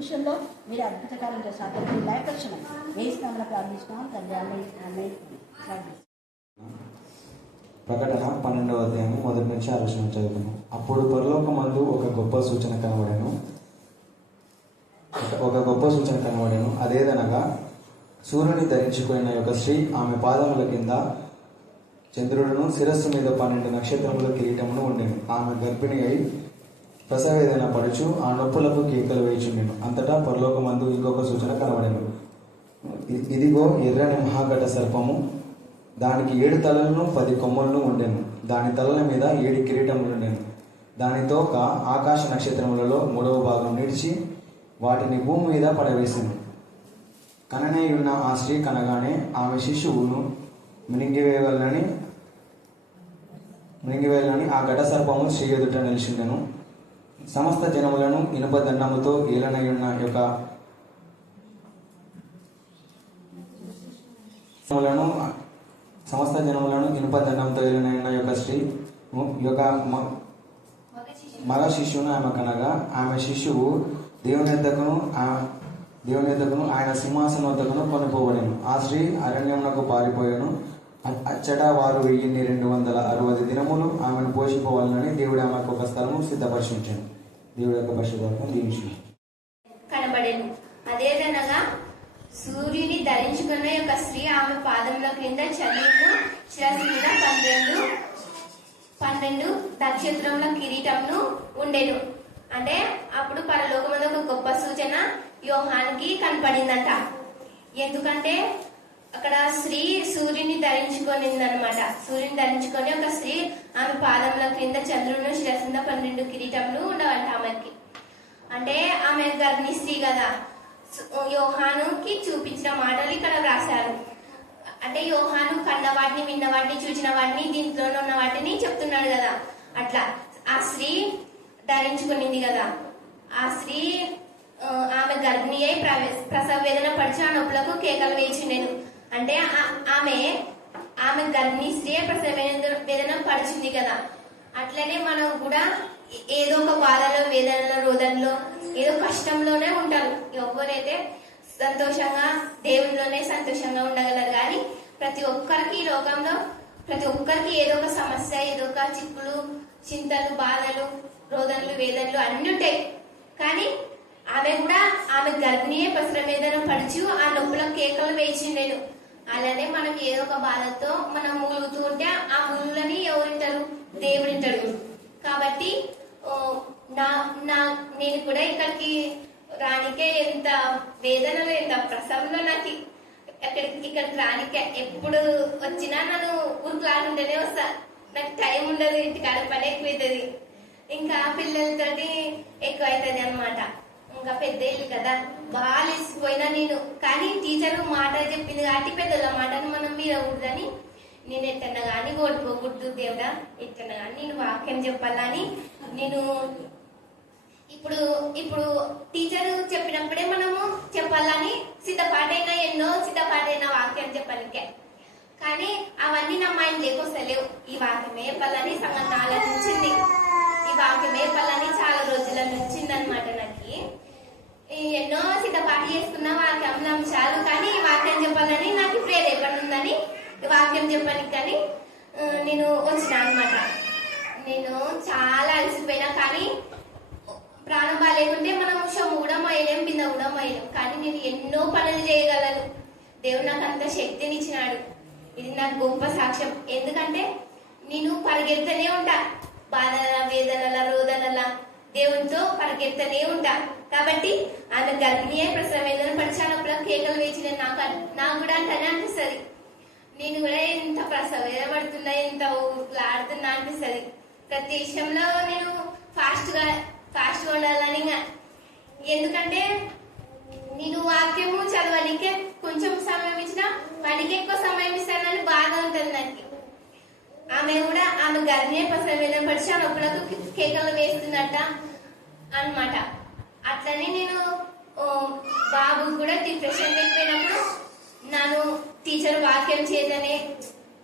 విషయంలో మీరు అద్భుతకాలం చేస్తారు. లయపరచమని వేయిస్తామని ప్రార్థిస్తున్నాం తండ్రి. ప్రకటన 12వ అధ్యాయం 1 నుంచి 6 చదువుతున్నాం. అప్పుడు పరలోకమందు ఒక గొప్ప సూచన కనబడెను. అదేదనగా సూర్యుని ధరించుకున్న యొక్క స్త్రీ ఆమె పాదముల కింద చంద్రుడును, శిరస్సు మీద 12 నక్షత్రముల కిరీటమును ఉండెను. ఆమె గర్భిణి అయి ప్రసవేదన పడుచు ఆ నొప్పులకు కేకలు వేయుచుండెను. అంతటా పరలోకమందు ఇంకొక సూచన కనబడెను. ఇదిగో ఎర్రని మహాఘట సర్పము, దానికి 7 తలలను 10 కొమ్మలను ఉండెను. దాని తలల మీద 7 కిరీటములు ఉండెను. దాని తోక ఆకాశ నక్షత్రములలో 3వ భాగం నిడిచి వాటిని భూమి మీద పడవేసింది. కననేయున్న ఆ స్త్రీ కనగానే ఆమె శిశువును మింగివేయాలని ఆ ఘట సర్పము స్త్రీ ఎదుట నిలిచిండెను. సమస్త జనములను ఇనుప దండముతో ఏలనయున్న యొక్క స్త్రీ యొక్క మగ శిష్యును ఆమె కనగా ఆమె శిశువు దేవుని యొద్దకును ఆయన సింహాసనం వద్దకును కొనిపోబడెను. ఆ స్త్రీ అరణ్యమునకు పారిపోయాను. అచ్చట వారు 1260 దినములు ఆమెను పోషిపోవాలని దేవుడు ఆమెకు ఒక స్థలము సిద్ధపరిచించాను. దేవుడి యొక్క పరిశుద్ధాత్మ దీవించింది. కనబడెను. అదేదనగా సూర్యుని ధరించుకున్న యొక్క స్త్రీ ఆమె పాదముల క్రింద చంద్రుడు, శిరస్సు మీద 12 నక్షత్రముల కిరీటమును ఉండెను. అంటే అప్పుడు పరలోకమందు ఒక గొప్ప సూచన యోహానికి కనపడిందంట. ఎందుకంటే అక్కడ స్త్రీ సూర్యుని ధరించుకొనిందనమాట. సూర్యుని ధరించుకొని ఒక స్త్రీ ఆమె పాదముల క్రింద చంద్రుడు, శిరస్సు మీద 12 కిరీటములు ఉండవంట ఆమెకి. అంటే ఆమె గర్భిణీ స్త్రీ కదా. యోహానుకి చూపించిన మాటలు ఇక్కడ వ్రాశారు. అంటే యోహాను కన్న వాటిని, విన్న వాటిని, చూచిన వాటిని, దీంట్లోనే ఉన్న వాటిని చెప్తున్నాడు కదా. అట్లా ఆ స్త్రీ ధరించుకునింది కదా. ఆ స్త్రీ ఆమె గర్భిణి అయి ప్రసవ వేదన పడిచి ఆ నొప్పులకు కేకలు వేయించిండెను. అంటే ఆమె గర్భిణీ స్త్రీ ప్రసవ వేదన పడిచింది కదా. అట్లనే మనం కూడా ఏదో ఒక బాధలో, వేదనలో, రోదనలో, ఏదో కష్టంలోనే ఉంటారు. ఎవరైతే సంతోషంగా దేవునిలోనే సంతోషంగా ఉండగలరు. కానీ ప్రతి ఒక్కరికి ఈ లోకంలో ప్రతి ఒక్కరికి ఏదో ఒక సమస్య, ఏదో ఒక చిక్కులు, చింతలు, బాధలు, రోదనలు, వేదనలు అన్ని ఉంటాయి. కానీ ఆమె గర్భిణీయే ప్రసవ వేదన పడుచు ఆ నొప్పుల కేకలు వేయించిండెను. అలానే మనం ఏదో ఒక బాధతో మనం మూలుగుతూ ఉంటే ఆ మూలులని ఎవరింటారు? దేవుడింటాడు. కాబట్టి నేను కూడా ఇక్కడికి రానికే ఎంత వేదనలు, ఎంత ప్రసవంలో నాకు ఇక్కడికి రానికే ఎప్పుడు వచ్చినా నన్ను ఊరుకులాడుంటేనే వస్తా. నాకు టైం ఉండదు, ఇంటికాడ పని ఎక్కువ అవుతుంది, ఇంకా పిల్లలతోటి ఎక్కువ అవుతుంది అనమాట. ఇంకా పెద్ద ఇల్లు కదా, బాగా లేచిపోయినా నేను. కానీ టీచర్ మాట చెప్పింది కాబట్టి పెద్దల మాటను మనం మీరకూడదని నేను ఎట్టన్నా కానీ ఓడిపోకూడదు దేవుడా, ఎట్టన్నా కానీ నేను వాక్యం చెప్పాలని నేను ఇప్పుడు టీచర్ చెప్పినప్పుడే మనము చెప్పాలని సిద్ధపాటైనా ఎన్నో సిద్ధపాటైన వాక్యం చెప్పడానికే. కానీ అవన్నీ నా మైండ్ లేకొస్తలేవు. ఈ వాక్యమే చెప్పాలని సంగతి ఆలోచించింది. ఈ వాక్యమే చెప్పాలని చాలా రోజుల నుంచింది అనమాట. నాకు ఎన్నో సిద్ధపాటు చేసుకున్న వాక్యంలో అంశాలు, కానీ ఈ వాక్యం చెప్పాలని నాకు ప్రేరేపణ ఉందని ఈ వాక్యం చెప్పడానికి కానీ నేను వచ్చిన అనమాట. నేను చాలా అలసిపోయినా, కానీ ప్రాణం బాగాలేకుంటే మనం షమ్ము కూడా మొయ్యలేం, బింద కూడా మొయ్యలేం. కానీ నేను ఎన్నో పనులు చేయగలను. దేవుడు నాకు అంత శక్తిని ఇచ్చినాడు. ఇది నాకు గొప్ప సాక్ష్యం. ఎందుకంటే నేను పరిగెత్తనే ఉంటా, బాధల, వేదనల, రోదనల దేవునితో పరిగెత్తనే ఉంటా. కాబట్టి ఆమె గర్భిణీ ప్రసవ వేదన పడిచానప్పుడు కేకలు వేసిన నాకు కూడా అంటనే అనిపిస్తుంది. నేను కూడా ఎంత ప్రసవ వేదన పడుతున్నా, ఎంత ఆడుతున్నా అనిపిస్తుంది. ప్రతి విషయంలో నేను ఫాస్ట్ గా ఉండాలని. ఎందుకంటే నేను వాక్యము చదవడానికే కొంచెం సమయం ఇచ్చినా వాడికి ఎక్కువ సమయం ఇస్తానని బాధ ఉంటుంది నాకు. ఆమె గర్భిణీ ప్రసవ వేదన పడిచి ఆ నొప్పులకు కేకలు వేస్తున్నట్ట అన్నమాట. అట్లనే నేను బాబు కూడా డిప్రెషన్ అయిపోయినప్పుడు నన్ను టీచర్ వాక్యం చేతనే,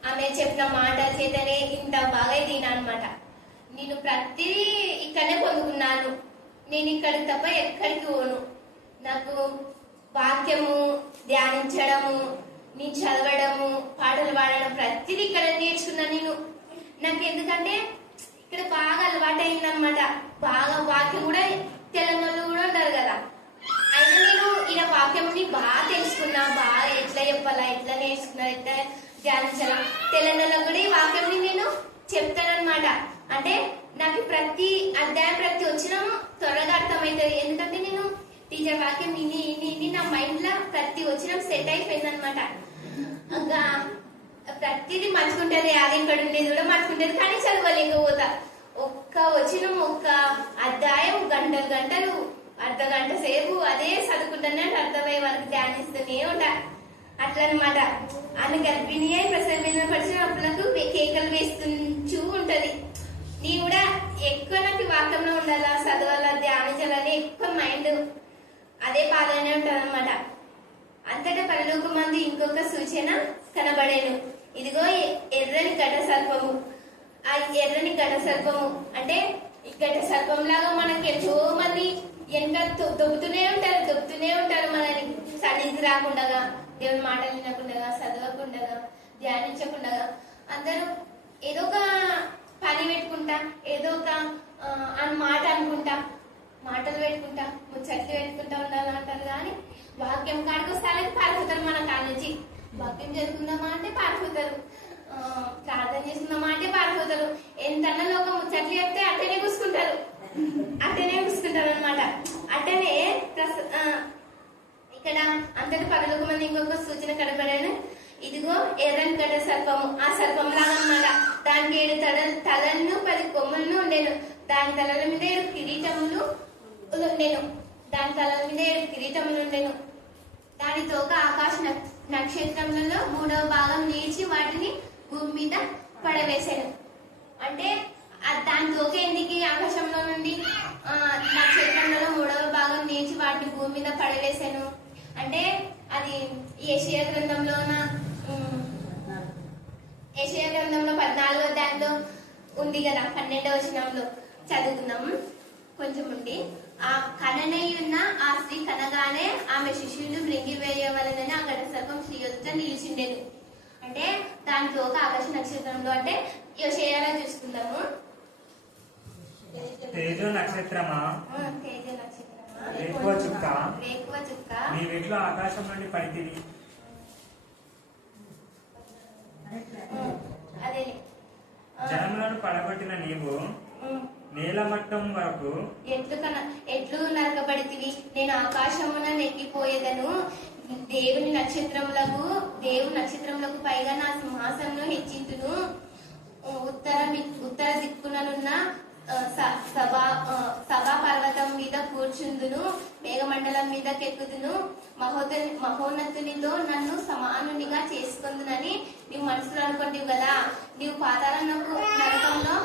ఆమె చెప్పిన మాట చేతనే ఇంత బాగా ఎదిగినా అనమాట. నేను ప్రతిదీ ఇక్కడనే పొందుకున్నాను. నేను ఇక్కడికి తప్ప ఎక్కడికి పోను. నాకు వాక్యము ధ్యానించడము, నేను చదవడము, పాటలు పాడడం ప్రతిదీ ఇక్కడ నేర్చుకున్నా నేను. నాకు ఎందుకంటే ఇక్కడ బాగా అలవాటు అయిందనమాట. బాగా వాక్యం కూడా తెలంగాణలో కూడా ఉన్నారు కదా. అయితే నేను ఈయన వాక్యంని బాగా తెలుసుకున్నా, బాగా ఎట్లా చెప్పాలా, ఎట్లా నేర్చుకున్నా, ఎట్లా ధ్యానించాలా. తెలంగాణలో కూడా ఈ వాక్యంని నేను చెప్తానన్నమాట. అంటే నాకు ప్రతి అధ్యాయం ప్రతి వచ్చిన త్వరగా అర్థమవుతుంది. ఎందుకంటే నేను టీచర్ వాక్యం ఇన్ని నా మైండ్ లో ప్రతి వచ్చిన సెట్ అయిపోయింది అనమాట. ఇంకా ప్రతిదీ మర్చుకుంటది, అది ఇక్కడ ఉండేది కూడా మర్చుకుంటది, కానీ చదవలేకపోతా. ఒక్క అధ్యాయం గంటలు గంటలు అర్ధ గంట సేపు అదే చదువుకుంటానే అర్థమయ్యే వరకు ధ్యానిస్తూనే ఉంటా. అట్లా అనమాట. ఆమె గర్భిణి అయి ప్రసవ పరిచినప్పుడు కేకలు వేస్తూ ఉంటది. నేను కూడా ఎక్కువ నాకు వాక్యంలో ఉండాలా, చదవాలా, ధ్యానించాలని ఎక్కువ మైండ్ అదే బాధనే ఉంటది అనమాట. అంతటా పరలోకమందు ఇంకొక సూచన కనబడేను. ఇదిగో ఎర్రని ఘట సర్పము. ఆ ఎర్రని ఘట సర్పము అంటే ఈ ఘట సర్పం లాగా మనకి ఎంతో మంది వెనక దొబ్బుతూనే ఉంటారు మనని. సన్నిధి రాకుండా, దేవుని మాటలు వినకుండా, చదవకుండా, ధ్యానించకుండా అందరూ ఏదో ఒక పని పెట్టుకుంటా, ఏదో ఒక మాట అనుకుంటా, మాటలు పెట్టుకుంటా, ముచ్చట్లు పెట్టుకుంటా ఉండాలంటారు. కానీ వాక్యం కాడికి వస్తారని పారిపోతారు. మన కాడ నుంచి వాక్యం జరుగుతుందామా అంటే పారిపోతారు, ప్రార్థన చేస్తుందామా అంటే పారిపోతారు. ఎంతన్నా లోక ముచ్చట్లు చెప్తే అట్టనే కూసుకుంటారు అనమాట. అట్టనే ఇక్కడ అంతటి పరలోక మంది ఇంకొక సూచన కనబడాను. ఇదిగో ఎర్రని గడ్డ సర్పము. ఆ సర్పం లాగా అన్నమాట. దానికి 7 తలలను 10 కొమ్ములను ఉండేను. దాని తలల మీద 7 కిరీటములు ఉండేను. దాని తోక ఆకాశ నక్షత్రములలో 3వ భాగం నీచి వాటిని భూమి మీద పడవేశాను. అంటే దాని తోక ఎందుకు ఆకాశంలో నుండి నక్షత్రంలో 3వ భాగం నీచి వాటిని భూమి మీద పడవేశాను అంటే అది యెషయా గ్రంథంలో 14వ దాంట్లో ఉంది కదా. 12వ వచనంలో చదువుకుందాం కొంచెం ఉండి. ఆ కననయ్యున్న ఆ స్త్రీ కనగానే ఆమె శిశువులు మృంగివేయవలనని ఆ ఘట సర్పం స్త్రీ యొద్ద నిలిచిండెను. అంటే దాంట్లో ఒక ఆకాశ నక్షత్రంలో అంటే యెషయాలో చూసుకుందాము. తేజో నక్షత్రమా, రేకువ చుక్క, నీవెట్లు ఆకాశం నుండి పైతివి. జనములను పడగొట్టిన నీవు నేల మట్టం వరకు ఎట్లు నరకబడితివి. నేను ఆకాశమున నెక్కిపోయేదను. దేవుని నక్షత్రములకు పైగా నా సింహాసనంలో హెచ్చింతును. ఉత్తర దిక్కుననున్న సభా పర్వతం మీద కూర్చుందును. మేఘమండలం మీద కెక్కుదును. మహోన్నతునితో నన్ను సమానునిగా చేసుకుందునని నీవు మనసులో అనుకుంటావు కదా. నీవు పాతాళమునకు నరకంలో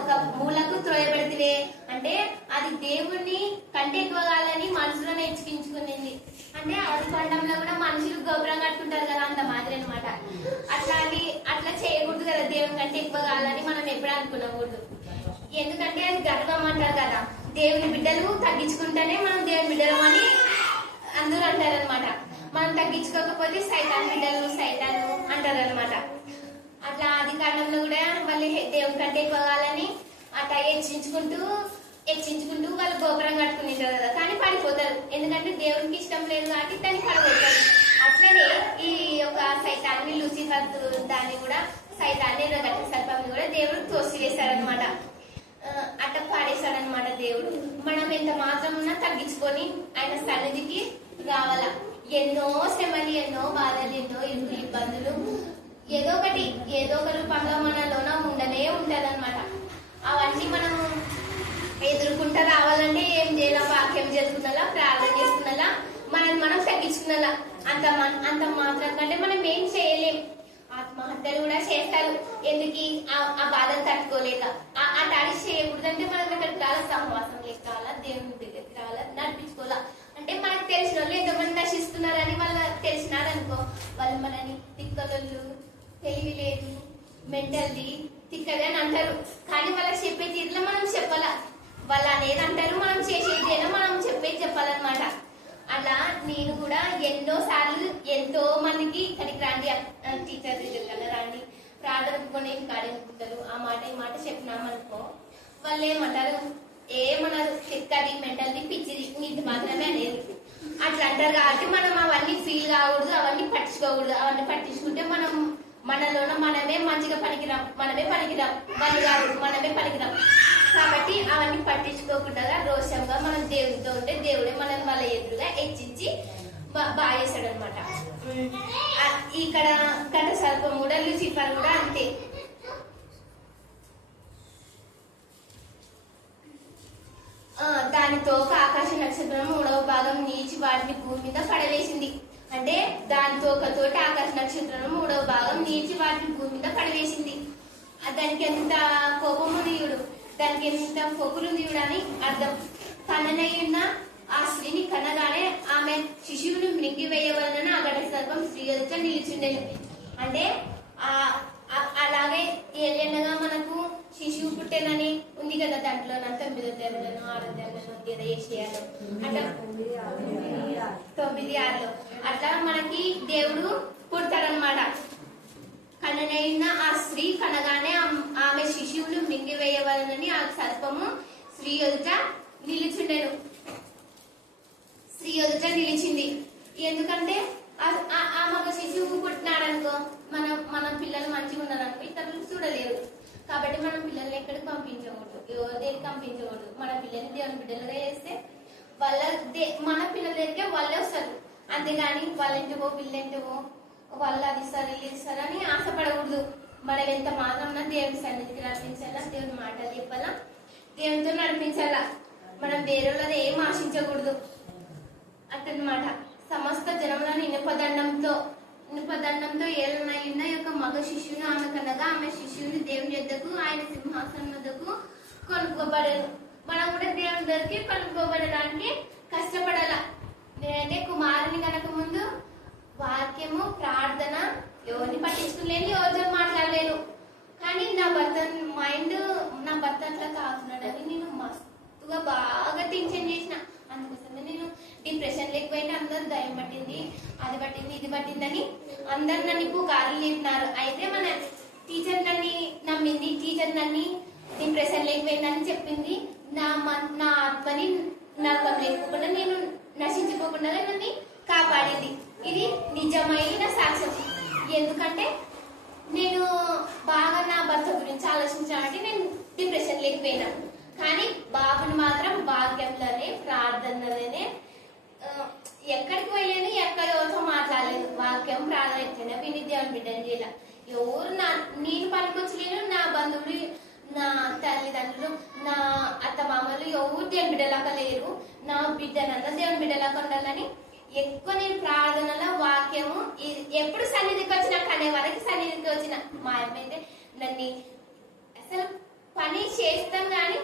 ఒక మూలకు త్రోయబడితే అంటే అది దేవుణ్ణి కంటే ఎక్కువగాలని మనసులో నేర్చుకుంచుకునింది. అంటే ఆదికాండంలో కూడా మనుషులు గోపురం కట్టుకుంటారు కదా, అంత మాదిరి అనమాట. అట్లా చేయకూడదు కదా. దేవుని కంటే ఎక్కువ కావాలని మనం ఎప్పుడు అనుకునకూడదు. ఎందుకంటే అది గర్వం అంటారు కదా. దేవుని బిడ్డలు తగ్గించుకుంటేనే మనం దేవుని బిడ్డలు అని అందరూ అంటారు అనమాట. మనం తగ్గించుకోకపోతే సైతాన్ బిడ్డలు సైతాను అంటారు అనమాట. అట్లా ఆది కాండంలో కూడా వాళ్ళు దేవుని కంటే ఎక్కువ కావాలని అట్లా హెచ్చించుకుంటూ వాళ్ళు గోపురం కట్టుకునేటారు కదా. కానీ పడిపోతారు, ఎందుకంటే దేవునికి ఇష్టం లేదు కాబట్టి దాన్ని పడిపోతారు. అట్లనే ఈ యొక్క సైతాన్ని లూసిఫర్ దాన్ని కూడా సైతాన్ని ఘట సర్పాన్ని కూడా దేవుడు తోసివేశాడనమాట. అట్ట పాడేశాడనమాట దేవుడు. మనం ఎంత మాత్రం ఉన్నా తగ్గించుకొని ఆయన సన్నిధికి రావాల. ఎన్నో శ్రమలు, ఎన్నో బాధలు, ఎన్నో ఇబ్బందులు ఏదో ఒక రూపంలో మనలోన ఉండనే ఉంటదన్నమాట. అవన్నీ మనం ఎదుర్కొంటూ రావాలంటే ఏం చేయాల? వాక్యం చేసుకున్నలా, ప్రార్థన చేసుకున్నలా, మనం తగ్గించుకున్నలా. అంత మాత్రం కంటే మనం ఏం చేయలేం. ఆత్మహత్యలు కూడా చేస్తారు. ఎందుకు? ఆ బాధను తట్టుకోలేక. ఆ టాడీ చేయకూడదంటే మనం ఇక్కడికి రావాలి, సహవాసం కావాలా, దేవుని దగ్గరికి రావాలా, నడిపించుకోవాలా. అంటే మనకు తెలిసిన వాళ్ళు ఎంతమంది నశిస్తున్నారని వాళ్ళు తెలిసినారనుకో, వాళ్ళు మనని తిక్కలు, తెలివి లేదు, మెంటల్ది, తిక్కది అని అంటారు. కానీ వాళ్ళకి చెప్పే తీరులో మనం చెప్పాలా. వాళ్ళు అనేది అంటారు, మనం చేసేది మనం చెప్పేది చెప్పాలన్నమాట. అలా నేను కూడా ఎన్నో సార్లు ఎంతో మందికి ఇక్కడికి రండి టీచర్ దగ్గర రండి ప్రార్థనకు కొన్ని కాడెందుకుంటారు ఆ మాట ఈ మాట చెప్పినామనుకో వాళ్ళు ఏమన్నారు తిక్కది మెంటల్ది పిచ్చిది నీది మాత్రమే అనేది అట్లా అంటారు. కాబట్టి మనం అవన్నీ ఫీల్ కాకూడదు, అవన్నీ పట్టించుకోకూడదు. అవన్నీ పట్టించుకుంటే మనం మనలోన మనమే మంచిగా పనికిరాం, మనమే పనికిరాం, వాళ్ళు కాదు మనమే పనికిరాం. కాబట్టి అవన్నీ పట్టించుకోకుండా రోషంగా మనం దేవుడితో ఉంటే దేవుడే మనల్ని వాళ్ళ ఎదురుగా హెచ్చించి బాగా చేస్తాడు అనమాట. ఇక్కడ గత సర్పం కూడా లూసిఫర్ కూడా అంతే. దానితో ఆకాశ నక్షత్రం 3వ భాగం నీచి వాటిని భూమి మీద పడవేసింది. అంటే దాని తోకతోటి ఆకాశ నక్షత్రం 3వ భాగం నీచి వాటిని భూమి మీద పడవేసింది. దానికి ఎంత కోపం ఉంది చూడు, దానికి ఎంత పొగులుంది చూడు అని అర్థం. కన్ననయ్యున్న ఆ స్త్రీని కనగానే ఆమె శిశువును మృంగివేయవలనని ఆ గడ సర్పం స్త్రీ ఎదుట నిలిచిండేది. అంటే అలాగే ఏళ్ళగా మనకు శిశువు పుట్టేనని ఉంది కదా, దాంట్లో 9వ అధ్యాయంలో 6వ అధ్యాయంలో ఏషియాలో అట్లా 9:6 అట్లా మనకి దేవుడు పుడతాడనమాట. కన్ననైన ఆ స్త్రీ కనగానే ఆమె శిశువును మింగివేయవలనని ఆ సర్పము స్త్రీ ఎదుట నిలిచింది. ఎందుకంటే ఆ మగ శిశువు పుట్టినాడనుకో మన పిల్లలు మంచిగా ఉన్నారనుకో ఇతరులకు చూడలేరు. కాబట్టి మనం పిల్లల్ని ఎక్కడికి పంపించకూడదు, ఎవరి పంపించకూడదు. మన పిల్లల్ని దేవుని బిడ్డలుగా చేస్తే మన పిల్లల దగ్గర వాళ్ళే వస్తారు. అంతేగాని వాళ్ళంటివో వీళ్ళంటివో వాళ్ళు అది ఇస్తారు ఇది ఇస్తారు అని ఆశపడకూడదు. మనం ఎంత మాత్రం దేవుని సన్నిధికి నడిపించాలా, దేవుని మాటలు చెప్పాలా, దేవునితో నడిపించాలా. మనం వేరే వాళ్ళది ఏం ఆశించకూడదు అట్లనమాట. సమస్త జనములను ఇనుపదండంతో ఏలనైన యొక్క మగ శిశువుని ఆమె కనగా ఆమె శిశువుని దేవుని యొద్దకు ఆయన సింహాసనం వద్దకు కొనుక్కోబడను. మనం కూడా దేవుని దగ్గరికి కొనుక్కోబడడానికి కష్టపడాల. నేనంటే కుమారుని కనుక ముందు వాక్యము ప్రార్థన ఎవరిని పట్టించుకోలేను, ఎవరితో మాట్లాడలేను. కానీ నా భర్త అట్లా కాకున్నాడని నేను మస్తుగా బాగా టెన్షన్ చేసిన. అందుకోసమే నేను డిప్రెషన్ లేకపోయినా అందరు దయం పట్టింది, అది పట్టింది, ఇది పట్టిందని అందరు నన్ను పుకార్లు లేపినారు. అయితే మన టీచర్ నన్ను నమ్మింది, టీచర్ నన్ను డిప్రెషన్ లేకపోయిందని చెప్పింది. నా ఆత్మని నరకం లేకపోకుండా నేను నశించిపోకుండా నన్ను కాపాడింది. ఇది నిజమైన సాక్ష్యం. ఎందుకంటే నేను బాగా నా భర్త గురించి ఆలోచించాలంటే నేను డిప్రెషన్ లేకపోయినా, కానీ బాబుని మాత్రం వాక్యంలోనే ప్రార్థనలోనే ఎక్కడికి వెళ్ళాను, ఎవరితో మాట్లాడలేదు. వాక్యం ప్రార్థన ఎట్లయినా విని దేవుని బిడ్డని చేయాల. ఎవరు నేను పనికొచ్చలేను, నా బంధువులు, నా తల్లిదండ్రులు, నా అత్త మామలు ఎవరు దేవుని బిడ్డలాగా లేరు. నా బిడ్డనన్నా దేవుని బిడ్డలాగా ఉండాలని ఎక్కువ నేను ప్రార్థనలో వాక్యము ఎప్పుడు సన్నిధికి వచ్చినా కనే వరకు సన్నిధికి వచ్చిన మా అమ్మ అయితే నన్ను అసలు పని చేస్తాం కానీ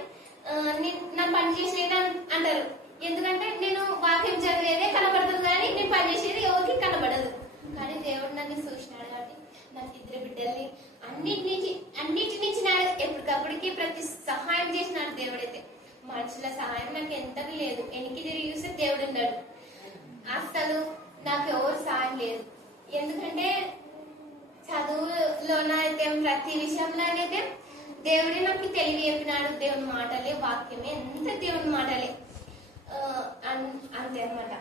నా పని చేసేది అంటారు. ఎందుకంటే నేను వాక్యం చదివేదే కనబడుతుంది కానీ నేను పని చేసేది ఎవరికి కనబడదు. కానీ దేవుడు నన్ను చూసినాడు కాబట్టి నాకు 2 బిడ్డల్ని అన్నిటి నుంచి ఎప్పటికప్పటికి ప్రతి సహాయం చేసినాడు దేవుడైతే. మనుషుల సహాయం నాకు ఎంతకు లేదు. వెనక్కి తిరిగి చూస్తే దేవుడు ఉన్నాడు. అసలు నాకు ఎవరు సహాయం లేదు. ఎందుకంటే చదువులోనైతే ప్రతి విషయంలోనైతే దేవుడే నాకు తెలివి చెప్పినాడు. దేవుని మాటలే, వాక్యమే, ఎంత దేవుని మాటలే అంతే అనమాట.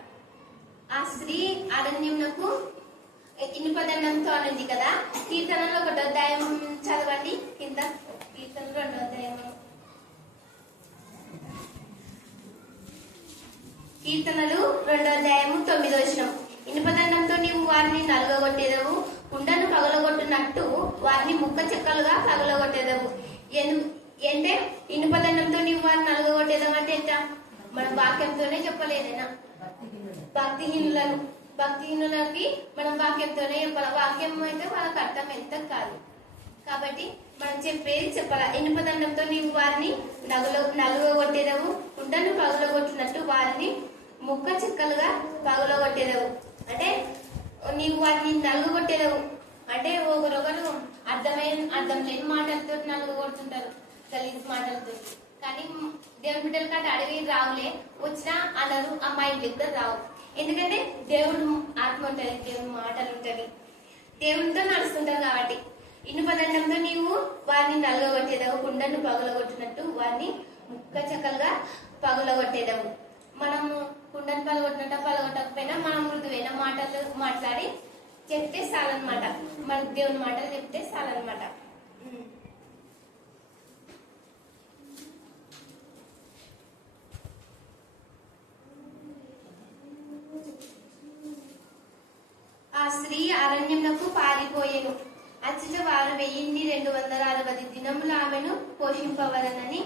ఆ స్త్రీ అరణ్యమునకు ఇనుపదండంతో అనేది కదా. కీర్తనలో 1వ అధ్యాయం చదవండి కింద. కీర్తనలో 2వ అధ్యాయము, కీర్తనలు 2వ అధ్యాయము 9వ వచనం. ఇనుపదండంతో నీవు వారిని నలుగగొట్టేదవు, కుండను పగలగొట్టినట్టు వారిని ముక్క చెక్కలుగా పగలగొట్టేదవు. అంటే ఇనుపదండంతో నీవు వారిని నలుగగొట్టేదవు అంటే ఎంత? మనం వాక్యంతోనే చెప్పలేదైనా. భక్తిహీనులకి మనం వాక్యంతోనే చెప్పాలి. వాక్యం అయితే వాళ్ళకి అర్థం ఎంత కాదు. కాబట్టి మనం చెప్పేది చెప్పాల. ఇనుపదండంతో నీవు వారిని నలుగగొట్టేదవు, కుండను పగలగొట్టినట్టు వారిని ముక్క చెక్కలుగా పగలగొట్టేదవు. అంటే నీవు వారిని నలుగొట్టేదవు అంటే ఒకరొకరు అర్థం లేని మాటలతో నలుగొడుతుంటారు, గలీజ్ మాటలతో. కానీ దేవుని బిడ్డల కాడ అడవి రావులే, వచ్చినా అనరు, అమ్మాయి దగ్గర రావు. ఎందుకంటే దేవుడు ఆత్మ ఉంటుంది, దేవుని మాటలు ఉంటుంది, దేవునితో నడుస్తుంటాం కాబట్టి. ఇనుపదండంతో నీవు వారిని నలగొట్టేదావు, కుండను పగలగొట్టినట్టు వారిని ముక్క చెక్కలుగా పగలగొట్టేదావు. మనము కుండను పగలగొట్టకపోయినా మనం మృదువైన మాటలు మాట్లాడి చెప్తే చాలన్నమాట, మన దేవుని మాటలు చెప్తే చాలన్నమాట. ఆ స్త్రీ అరణ్యమునకు పారిపోయెను. అచ్చట వారు 1260 దినములు ఆమెను పోషింపవలనని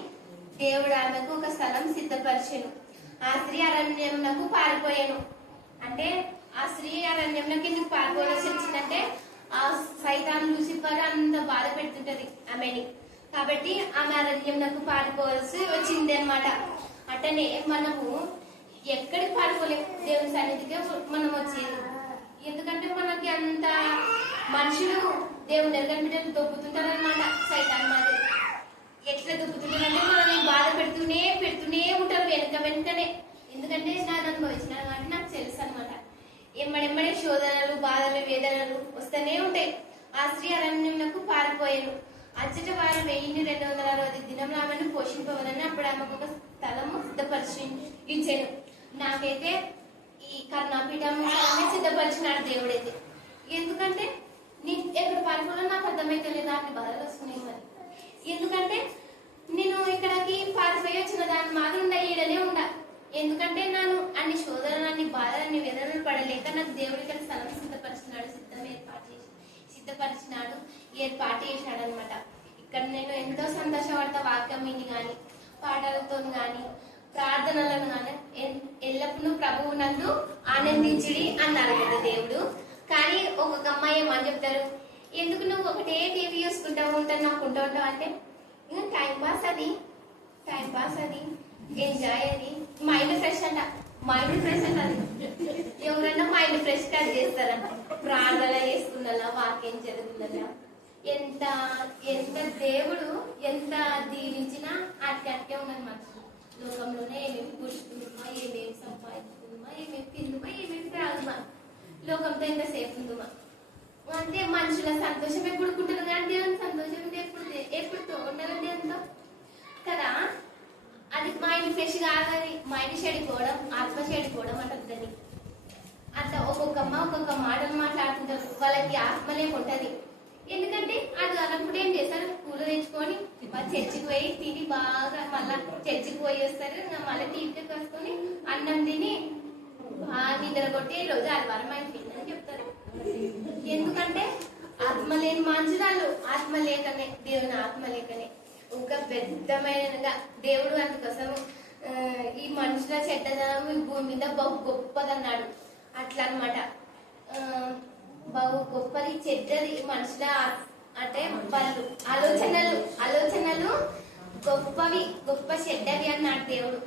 దేవుడు ఆమెకు ఒక స్థలం సిద్ధపరిచెను. ఆ స్త్రీ అరణ్యమునకు పారిపోయాను అంటే ఆ స్త్రీ అరణ్యంలోకి ఎందుకు పారిపోవాల్సి వచ్చిందంటే ఆ సైతాన్ లూసిఫర్ అంత బాధ పెడుతుంటది ఆమెని, కాబట్టి ఆమె అరణ్యంలోకి పారిపోవాల్సి వచ్చింది అన్నమాట. అట్టనే మనము ఎక్కడికి పారిపోలేము, దేవుని సన్నిధికే మనం వచ్చేది. ఎందుకంటే మనకి అంత మనుషులు దేవుని దగ్గర బిడ్డలు దొబ్బుతుంటారన్నమాట. సైతాన్ మాది ఎట్లా దొబ్బుతుంటారంటే మనల్ని బాధ పెడుతూనే ఉంటారు వెంటనే. ఎందుకంటే నేను అనుభవించిన కాబట్టి నాకు తెలుసు అనమాట. ఎమ్మడెమ్మడే శోధనలు, బాధలు, వేదనలు వస్తూనే ఉంటాయి. ఆ స్త్రీ అరణ్యమునకు పారిపోయాను. అచ్చట వారు 1260 దినములు ఆమెను పోషింపవలని అప్పుడు ఆమెకు ఒక స్థలము సిద్ధపరిచి ఇచ్చాను. నాకైతే ఈ కర్ణాపీఠం సిద్ధపరిచినాడు దేవుడైతే. ఎందుకంటే నేను ఎక్కడ పారిపోవాలో నాకు అర్థమైతే లేదు, అన్ని బాధలు వస్తున్నాయి మరి. ఎందుకంటే నేను ఇక్కడికి పారిపోయి వచ్చిన దాని మాత్రం ఈడనే ఉండా. ఎందుకంటే నేను అన్ని శోధనలు, అన్ని బాధలు, అన్ని వేదనలు పడలేక నాకు దేవుడు ఇక్కడ స్థలం సిద్ధపరిచినాడు, ఏర్పాటు చేసినాడు అనమాట. ఇక్కడ నేను ఎంతో సంతోషపడతా. వాక్యం విని గాని, పాటలతో గాని, ప్రార్థనలను గాని ఎల్లప్పుడూ ప్రభువు నందు ఆనందించుడి అన్నారు కదా దేవుడు. కానీ ఒక్కొక్క అమ్మాయి ఏమని చెప్తారు, ఎందుకు నువ్వు ఒకటే టీవీ చూసుకుంటా ఉంటావు, నవ్వుకుంటూ ఉంటావు అంటే ఇంకా టైం పాస్ అది ఎంజాయ్ అది, మైండ్ ఫ్రెష్ అంట. అది ఎవరన్నా మైండ్ ఫ్రెష్ కట్ చేస్తారంట. ప్రార్థన చేస్తుందా, వాక్యం చదువుతుందా, ఎంత ఎంత దేవుడు ఎంత దీవించినా అట్టే ఉన్నది మనుషులు. లోకంలోనే ఏమేమి పురుషుకుందామా, ఏమేమి సంపాదించుకుందామా, ఏమేమి తిందుమా, ఏమేమి త్రాగుమా, లోకంతో ఎంత సేపు ఉందమా. అంటే మనుషుల సంతోషం ఎప్పుడు పుట్టదు కానీ దేవుని సంతోషం ఎప్పుడు ఉండదండి ఎంతో కదా. అది మైండ్ ఫ్రెష్ కాదని మైండ్ చెడిపోవడం, ఆత్మ చెడిపోవడం అంటది. అట్లా ఒక్కొక్కమ్మ ఒక్కొక్క మాటలు మాట్లాడుతుంటారు, వాళ్ళకి ఆత్మ లేకుంటది. ఎందుకంటే అది అన్నప్పుడు ఏం చేస్తారు, పూలు తెచ్చుకొని చర్చికి పోయి తిని బాగా మళ్ళా చర్చికి పోయి వస్తారు, మళ్ళీ టీవీకి వసుకొని అన్నం తిని నిద్ర కొట్టి రోజు ఆదివారం అయిపోయిందని చెప్తారు. ఎందుకంటే ఆత్మ లేని మనుషురాలు, ఆత్మ లేకనే, దేవుని ఆత్మ లేకనే ఒక పెద్దమైనగా దేవుడు అందుకోసం ఈ మనుషుల చెడ్డదనం ఈ భూమి మీద బహు గొప్పదన్నాడు. అట్లా అనమాట. బహు గొప్పది చెడ్డది మనుషుల అంటే వాళ్ళు ఆలోచనలు గొప్పవి, గొప్ప చెడ్డవి అన్నాడు దేవుడు.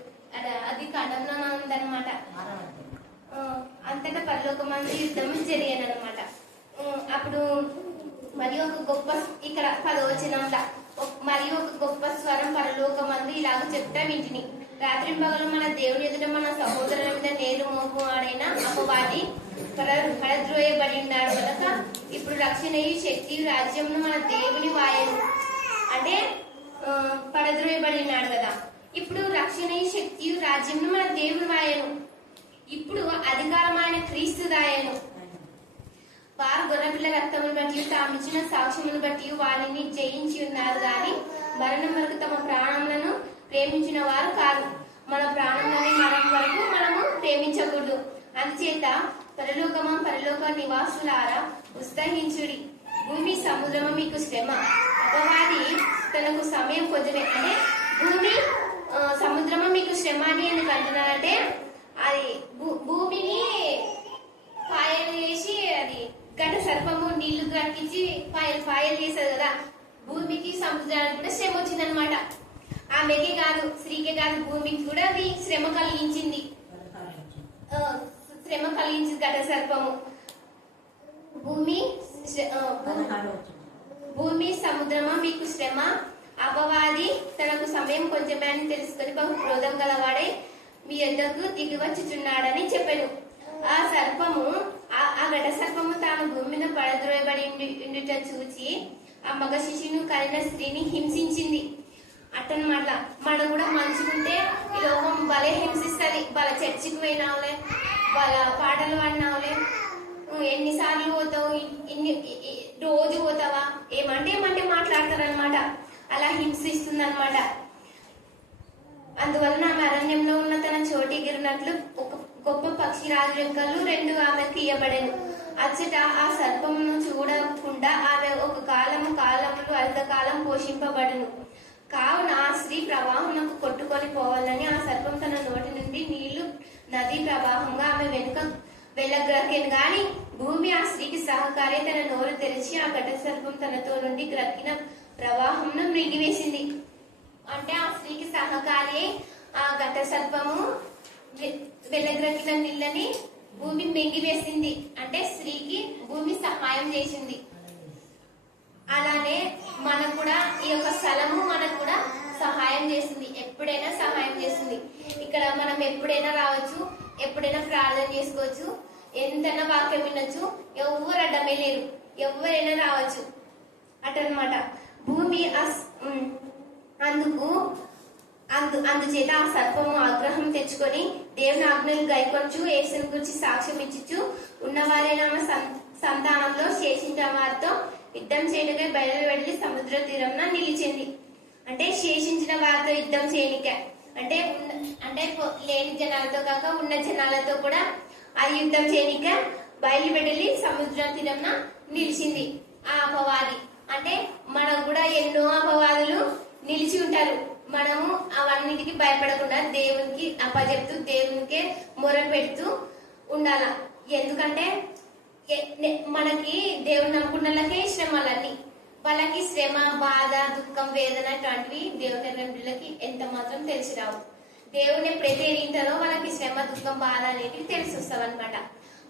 అది కడంలో ఉందన్నమాట. అంతటా పరలోకమందు యుద్ధం జరిగానమాట. అప్పుడు మరి ఒక గొప్ప ఇక్కడ 10వ వచనంలో మరియు ఒక గొప్ప స్వరం పరలోకమందు ఇలాగ చెప్తా వింటిని, రాత్రి పగలు మన దేవుని ఎదుట మన సహోదరుల మీద నేరు మోపువాడైన అపవాది పడద్రోయబడి ఉన్నాడు కనుక ఇప్పుడు రక్షణయు శక్తి రాజ్యమును మన దేవుని వాయను. అంటే పడద్రోయబడి ఉన్నాడు కదా, ఇప్పుడు రక్షణయు శక్తి రాజ్యమును మన దేవుని వాయను. ఇప్పుడు అధికారమైన క్రీస్తు దాయను. వారు గొర్రెపిల్ల రక్తమును బట్టి తాము ఇచ్చిన సాక్ష్యమును బట్టి వారిని జయించి ఉన్నారు గాని మరణం వరకు తమ ప్రాణములను ప్రేమించిన వారు కాదు. మన ప్రాణములని మరణం వరకు మనము ప్రేమించకూడదు. అందుచేత పరలోక నివాసులారా ఉత్సహించుడి, భూమి సముద్రము మీకు శ్రమ, అపవాది తనకు సమయం కొంచెమే. అంటే భూమి సముద్రము మీకు శ్రమ అని ఎందుకు అంటున్నారంటే అది భూమిని పాయలు చేసి అది గడ్డ సర్పము నీళ్లు కక్కించి పాయలు చేస్తారు కదా, భూమికి సముద్రానికి కూడా శ్రమ వచ్చిందనమాట. ఆమెకే కాదు, స్త్రీకే కాదు, భూమికి కూడా అది శ్రమ కలిగించింది గడ్డ సర్పము. భూమి సముద్రమా మీకు శ్రమ, అపవాది తనకు సమయం కొంచెమే అని తెలుసుకొని బహు క్రోధం గలవాడై మీ యొద్దకు దిగి వచ్చుచున్నాడని చెప్పాను. ఆ సర్పము ఆ ఘట సర్పము తాను భూమి మీద పడద్రోయబడి ఉండుట చూచి ఆ మగ శిశువును కలిగిన స్త్రీని హింసించింది అట్టనమాట. మనం కూడా మంచుకుంటే ఈ లోకం భలే హింసిస్తుంది. వాళ్ళ చర్చికి పోయినావులే, వాళ్ళ పాటలు పాడినావులే, ఎన్నిసార్లు పోతావు, రోజు పోతావా, ఏమంటే మాట్లాడతారనమాట. అలా హింసిస్తుంది అనమాట. అందువలన ఆమె అరణ్యంలో ఉన్న తన చోటి ఎగిరినట్లు ఒక గొప్ప పక్షి రాజు రెక్కలు 2 ఆమెకు ఇయ్యబడెను. అచ్చట ఆ సర్పమును చూడకుండా ఆమె ఒక కాలములు అర్ధకాలం పోషింపబడును. కావున ఆ స్త్రీ ప్రవాహంకు కొట్టుకొని పోవాలని ఆ సర్పం తన నోటి నుండి నీళ్లు నదీ ప్రవాహంగా ఆమె వెనుక వెళ్ళగ్రక్కెను. గాని భూమి ఆ స్త్రీకి సహకారి తన నోరు తెరిచి ఆ ఘట సర్పం తనతో నుండి గ్రక్కిన ప్రవాహంను మృంగివేసింది. అంటే ఆ స్త్రీకి సహకారి ఆ ఘట సర్పము వెళ్ళగ్రక్కిన నీళ్ళని భూమి మింగివేసింది. అంటే స్త్రీకి భూమి సహాయం చేసింది. అలానే మనకు కూడా ఈ యొక్క స్థలము మనకు కూడా సహాయం చేస్తుంది. ఎప్పుడైనా సహాయం చేస్తుంది. ఇక్కడ మనం ఎప్పుడైనా రావచ్చు, ఎప్పుడైనా ప్రార్థన చేసుకోవచ్చు, ఎంతైనా వాక్యం వినొచ్చు. ఎవరు అడ్డమే లేరు, ఎవరైనా రావచ్చు అటనమాట. భూమి అందుచేత ఆ సర్పము ఆగ్రహం తెచ్చుకొని దేవుని ఆజ్ఞలు గైకొంచు యేసుని గురించి సాక్ష్యం ఇచ్చు ఉన్నవారైన సంతానంలో శేషించిన వారితో యుద్ధం చేయడమే బయలు వెళ్లి సముద్ర తీరంన నిలిచింది. అంటే శేషించిన వారితో యుద్ధం చేయనిక అంటే లేని జనాలతో కాక ఉన్న జనాలతో కూడా అది యుద్ధం చేయనిక బయలు వెళ్లి సముద్ర తీరంన నిలిచింది. ఆ అపవాది అంటే మనకు కూడా ఎన్నో అపవాదులు నిలిచి ఉంటారు. మనము అవన్నిటికి భయపడకుండా దేవునికి అప్పచెప్తూ దేవునికే మొర పెడుతూ ఉండాల. ఎందుకంటే మనకి దేవుని నమ్ముకున్నలకే శ్రమలన్నీ, వాళ్ళకి శ్రమ, బాధ, దుఃఖం, వేదన ఇటువంటివి దేవుని బిడ్డలకి ఎంత మాత్రం తెలిసి రావు. దేవుని ఎప్పుడైతే ఎరిగింటారో వాళ్ళకి శ్రమ, దుఃఖం, బాధ అనేటివి తెలిసి వస్తావు అనమాట.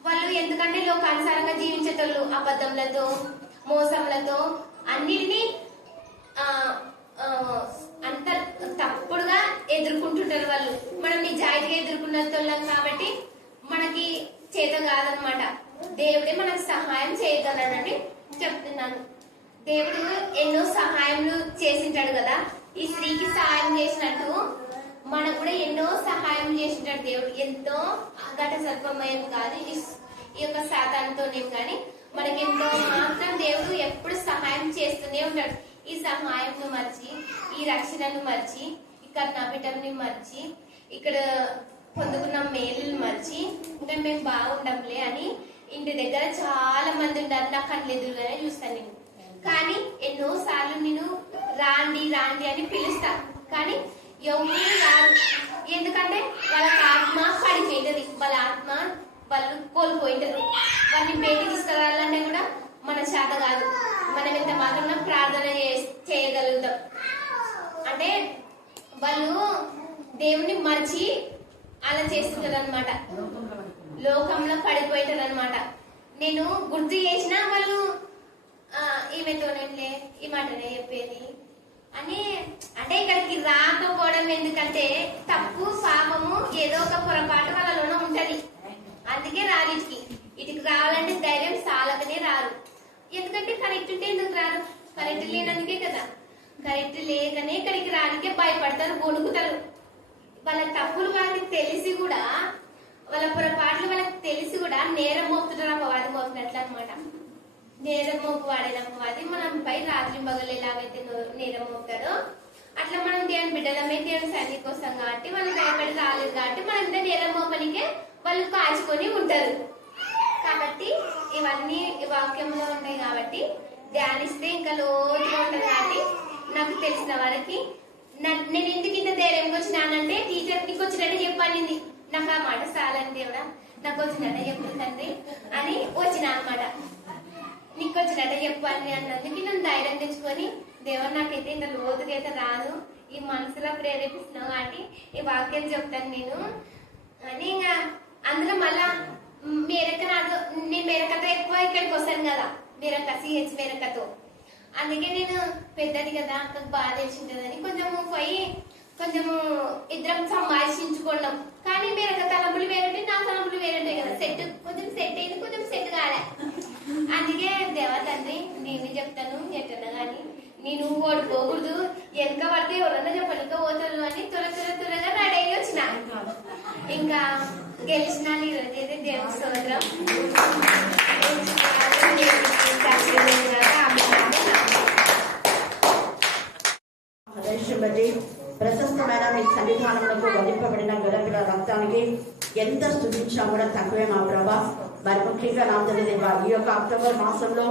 వాళ్ళు ఎందుకంటే లోకానుసారంగా జీవించేటోళ్ళు అబద్ధంలతో, మోసంలతో అన్నిటినీ అంత తప్పుడుగా ఎదుర్కొంటుంటారు వాళ్ళు. మనం నిజాయితీగా ఎదుర్కొన్నతోళ్ళం కాబట్టి మనకి చేత కాదనమాట. దేవుడే మనకు సహాయం చేయగలనని చెప్తున్నాను. దేవుడు ఎన్నో సహాయములు చేసింటాడు కదా. ఈ స్త్రీకి సహాయం చేసినట్టు మనకు కూడా ఎన్నో సహాయం చేసింటాడు దేవుడు. ఎంతో ఘట సర్పమయం కాదు ఈ యొక్క శాతానితోనేం కానీ మనకి ఎంతో మాత్రం దేవుడు ఎప్పుడు సహాయం చేస్తూనే ఉంటాడు. ఈ సహాయంను మర్చి, ఈ రక్షణను మర్చి, ఈ కర్ణాపీఠంని మర్చి, ఇక్కడ పొందుకున్న మేలుని మర్చి ఇంకా మేము బాగుండంలే అని ఇంటి దగ్గర చాలా మంది ఉంటారు. నా కళ్ళు ఎదురుగానే చూస్తాను నేను. కానీ ఎన్నో సార్లు నేను రాండి రాండి అని పిలుస్తా, కానీ ఎవరు రారు. ఎందుకంటే వాళ్ళ ఆత్మ పడిపోయింటది, వాళ్ళ ఆత్మ వాళ్ళు కోల్పోయింటారు. వాళ్ళని బయటికి తీసుకురావాలంటే కూడా మన చేత కాదు. మనం ఎంత మాత్రం ప్రార్థన చేయగలుగుతాం. అంటే వాళ్ళు దేవుని మర్చి అలా చేస్తుంటారు అనమాట, లోకంలో పడిపోయింటారు అనమాట. నేను గుర్తు చేసినా వాళ్ళు ఈమెతోనే ఈ మాటనే చెప్పేది అని. అంటే ఇక్కడికి రాకపోవడం ఎందుకంటే తప్పు, పాపము, ఏదో ఒక పొరపాటు వాళ్ళలోనే ఉంటది. అందుకే రారు ఇటుకి. ఇటుకి రావాలంటే ధైర్యం సాలకనే రారు. ఎందుకంటే కరెక్ట్ ఉంటే ఎందుకు రారు? కరెక్ట్ లేనందుకే కదా. కరెక్ట్ లేకనే ఇక్కడికి రానికే భయపడతారు, గొడుగుతారు. వాళ్ళ తప్పులు వాళ్ళకి తెలిసి కూడా, వాళ్ళ పొరపాట్లు వాళ్ళకి తెలిసి కూడా నేరం మోపుతుంటారు. అపవాది మోపినట్లు అనమాట. నేరం మోపు వాడిన అపవాది మనపై రాత్రి పగలు ఎలాగైతే నేరం మోపుతాడో అట్లా మనం దేవుని బిడ్డలమే, దేవుని సన్నిధి కోసం కాబట్టి వాళ్ళు భయపడి రాలేదు కాబట్టి మనం నేరం మోపనికే వాళ్ళు కాచుకొని ఉంటారు. కాబట్టి ఇవన్నీ వాక్యంలో ఉంటాయి కాబట్టి ధ్యానిస్తే ఇంకా లోతుగా ఉంటుంది. కాబట్టి నాకు తెలిసిన వారికి నేను ఎందుకు ఇంత ధైర్యంగా వచ్చినానంటే టీచర్ నీకు వచ్చినట్టు చెప్పానింది. నాకు ఆ మాట చాలని దేవుడా, నాకు వచ్చినట్టే చెప్పు తండ్రి అని వచ్చిన అనమాట. నీకు వచ్చినట్టే చెప్పాలి అన్నందుకు నేను ధైర్యం తెచ్చుకొని దేవుడు నాకైతే ఇంత లోతుకైతే రాదు, ఈ మనసులో ప్రేరేపిస్తున్నావు కాబట్టి ఈ వాక్యం చెప్తాను నేను అని. ఇంకా అందులో మళ్ళా నేను మేరకతో ఎక్కువ ఇక్కడికి వస్తాను కదా, మేరక సిహెచ్ మేరకతో. అందుకే నేను పెద్దది కదా, నాకు బాధ తెలిసింటుందని కొంచెము పోయి కొంచెము ఇద్దరం సంభాషించుకున్నాం. కానీ మీరు ఒక తలంపులు వేరుంటే నా తలంపులు వేరుంటాయి కదా, సెట్ కొంచెం సెట్ అయింది, కొంచెం సెట్ కాలే. అందుకే దేవా తండ్రి నేను చెప్తాను ఎట్టన్నా కానీ నేను ఓడిపోకూడదు, వెనక పడితే ఎవరన్నా చెప్పలేక పోతాను అని త్వరగా రెడీ అయ్యి వచ్చిన. ఇంకా గెలిచిన ఈరోజు అయితే దేవుడి స్తోత్రం. బట్టి ప్రశస్తమైన మీ సన్నిధానములకు వధింపబడిన గొర్రెపిల్ల రక్తానికి ఎంత స్తుతించినా కూడా తక్కువే మా ప్రభా. మరి ముఖ్యంగా నా తండ్రి దేవా, ఈ యొక్క అక్టోబర్ మాసంలో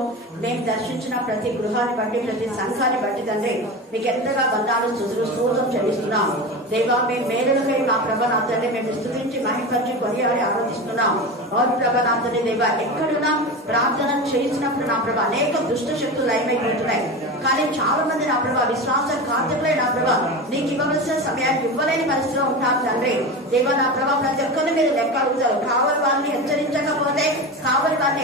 మేము దర్శించిన ప్రతి గృహాన్ని బట్టి, ప్రతి సంఘాన్ని బట్టి తండ్రి మీకు ఎంతగా బంధాలు స్తుతులు స్తోత్రం చెల్లిస్తున్నాం దేవా. మీ మేలులకై మా ప్రభ నా తండ్రి మేము స్తుతించి మహింపరిచి కొనియాడి ఆరాధిస్తున్నాం. అవును ప్రభ నా తండ్రి దేవా, ఎక్కడున్నా ప్రార్థన చేసినప్పుడు నా ప్రభ అనేక దుష్ట శక్తులు లయమైపోతున్నాయి. కానీ చాలా మంది నా ప్రభ విశ్వాస ఘాతకులై నా ప్రభ నీకు ఇవ్వవలసిన సమయానికి ఇవ్వలేని పరిస్థితిలో ఉంటారు తండ్రి దేవా. నా ప్రభ ప్రతి ఒక్కరిని మీరు లెక్క అడుగుతారు. కావాలి వారిని హెచ్చరించకపోతే కావాలి వారిని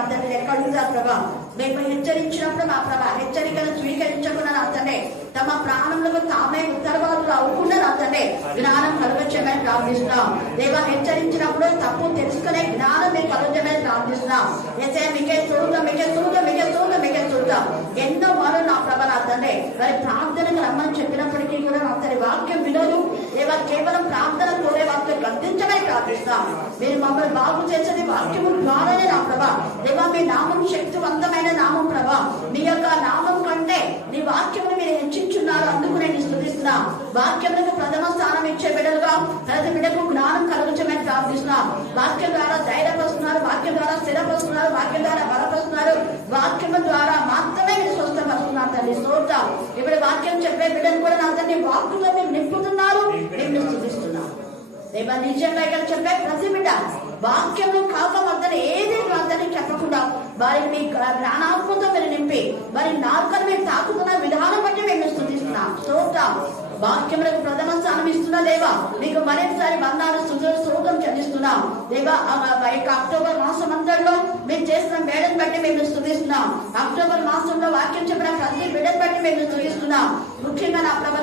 అందరినీ లెక్క అడుగుతారు ప్రభా. మేము హెచ్చరించినప్పుడు మా ప్రభ హెచ్చరికను స్వీకరించకుండా నా తండ్రి తమ ప్రాణములకు తామే ఉత్తరవాదులు అవ్వకుండా నా తండ్రి జ్ఞానం కలుగొచ్చమని ప్రార్థిస్తున్నాం దేవా. హెచ్చరించినప్పుడు తప్పు తెలుసుకునే జ్ఞానం మేము కలుగొచ్చమని ప్రార్థిస్తున్నాం. ఎసే మీకే చూద్దాం, మీకే చూద్దాం, మీకే చూద్దాం, మీకే చూద్దాం. ఎన్నో వారు నా ప్రభ నా తండ్రి మరి ప్రార్థనకు రమ్మని చెప్పినప్పటికీ కూడా నా తండ్రి వాక్యం వినోదు దేవా. కేవలం ప్రార్థన కోరే వాక్యం గద్దించమని ప్రార్థిస్తాం. మీరు మమ్మల్ని బాగు చేసేది వాక్యము ద్వారానే నా ప్రభా దేవా. మీ నామం శక్తివంతమైన నామం ప్రభా. మీ యొక్క నామం కంటే నీ వాక్యమును మీరు హెచ్చించున్నారు, అందుకు నేను స్తుతిస్తున్నా. వాక్యములకు ప్రథమ స్థానం ఇచ్చే బిడ్డలుగా ప్రతి బిడ్డకు జ్ఞానం కలుగుచమని ప్రార్థిస్తున్నాం. వాక్యం ద్వారా ధైర్యపరుస్తున్నారు, వాక్యం ద్వారా స్థిరపరుస్తున్నారు, వాక్యం ద్వారా బలపరుస్తున్నారు. వాక్యము ద్వారా మాత్రమే మీరు స్వస్థపరుస్తున్నారు తండ్రి స్తోత్రం. ఇప్పుడు వాక్యం చెప్పే బిడ్డను కూడా నా తండ్రి వాక్కుతో మీరు నింపుతున్నారు, మేము స్తుతిస్తున్నాం దేవా. నిజంగా ఇక్కడ చెప్పే ప్రతి బిడ్డ వాక్యము కాక వద్దని ఏది వద్దని చెప్పకుండా వారిని మీ జ్ఞానాత్మతో మీరు నింపి వారి నాలుకను మీరు తాకుతున్న విధానం బట్టి మేము స్తుతిస్తున్నాం స్తోత్రం. వాక్యములకు ప్రథమ స్థానం ఇస్తున్న దేవా, మీకు మరొకసారి బంధాలు స్తోత్రం చెల్లిస్తున్నాం దేవా. అక్టోబర్ మాసం అంతలో మీరు చేసిన మేడను బట్టి మేము స్తుతిస్తున్నాం. అక్టోబర్ మాసంలో వాక్యం చెప్పిన ప్రతి బిడ్డను బట్టి మేము స్తుతిస్తున్నాం. ముఖ్యంగా నా ప్రభ